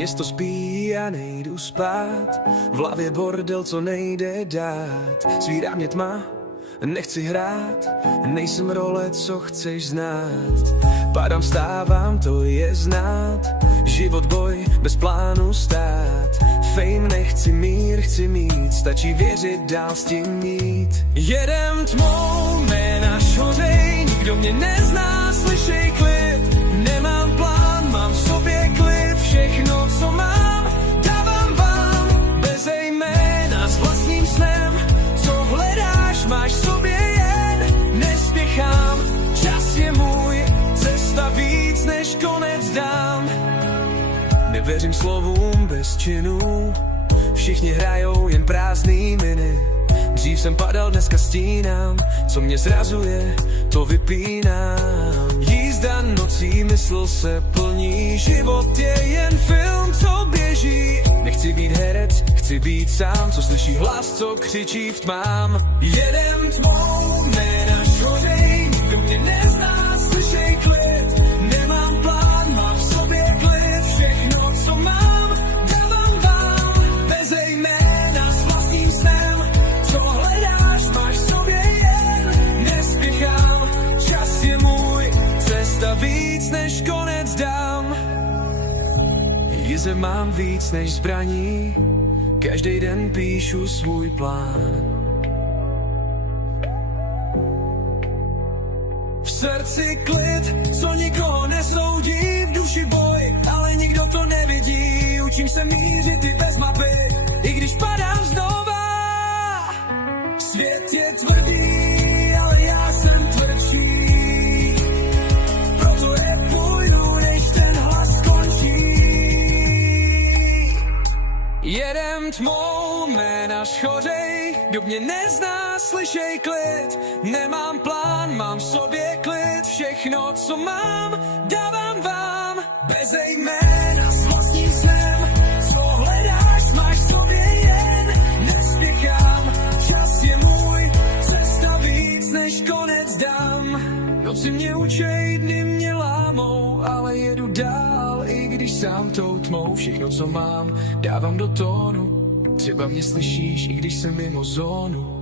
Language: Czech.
Město spí a nejdu spát, v hlavě bordel, co nejde dát. Svírá mě tma, nechci hrát, nejsem role, co chceš znát. Padám, vstávám, to je znát, život boj, bez plánu stát. Fame nechci, mír chci mít, stačí věřit, dál s tím mít. Jedem tmou, jména šořej, nikdo mě nezná, slyšej klid. Nemám plán, mám v sobě klid, všechno, co mám, dávám vám. Bez jména, s vlastním snem, co hledáš, máš v sobě jen. Nespěchám, čas je můj, cesta víc než konec dám. Nevěřím slovům bez činů, všichni hrajou jen prázdný miny. Dřív jsem padal, dneska stínám, co mě zrazuje, to vypínám. Jízda nocí, mysl se plní, život je jen film, co běží. Nechci být herec, chci být sám, co slyší hlas, co křičí v tmám. Jedem tmou, jména šořej, nikdo mě nezná, slyšej klid. Nemám plán, mám v sobě klid, všechno, co mám, dávám vám. Bez jména, s vlastním snem, co hledáš, máš v sobě jen. Nespěchám, čas je můj, cesta víc než konec dám. Jize mám víc než zbraní, každý den píšu svůj plán. V srdci klid, co nikoho nesoudí, v duši boj, ale nikdo to nevidí. Učím se mířit i bez mapy, i když padám znova. Svět je tvrdý, ale já jsem tvrdší, proto repuju, než ten hlas skončí. Jedem tmou, jména schořej, kdo mě nezná, slyšej klid. Nemám plán, mám v sobě klid, všechno, co mám, dávám vám. Bez jména, s vlastním snem, co hledáš, máš v sobě jen. Nespěchám, čas je můj, cesta víc než konec dám. Noci mě učej, dny mě lámou, ale jedu dál, i když sám tou tmou. Všechno, co mám, dávám do tónu, třeba mě slyšíš, i když jsem mimo zónu.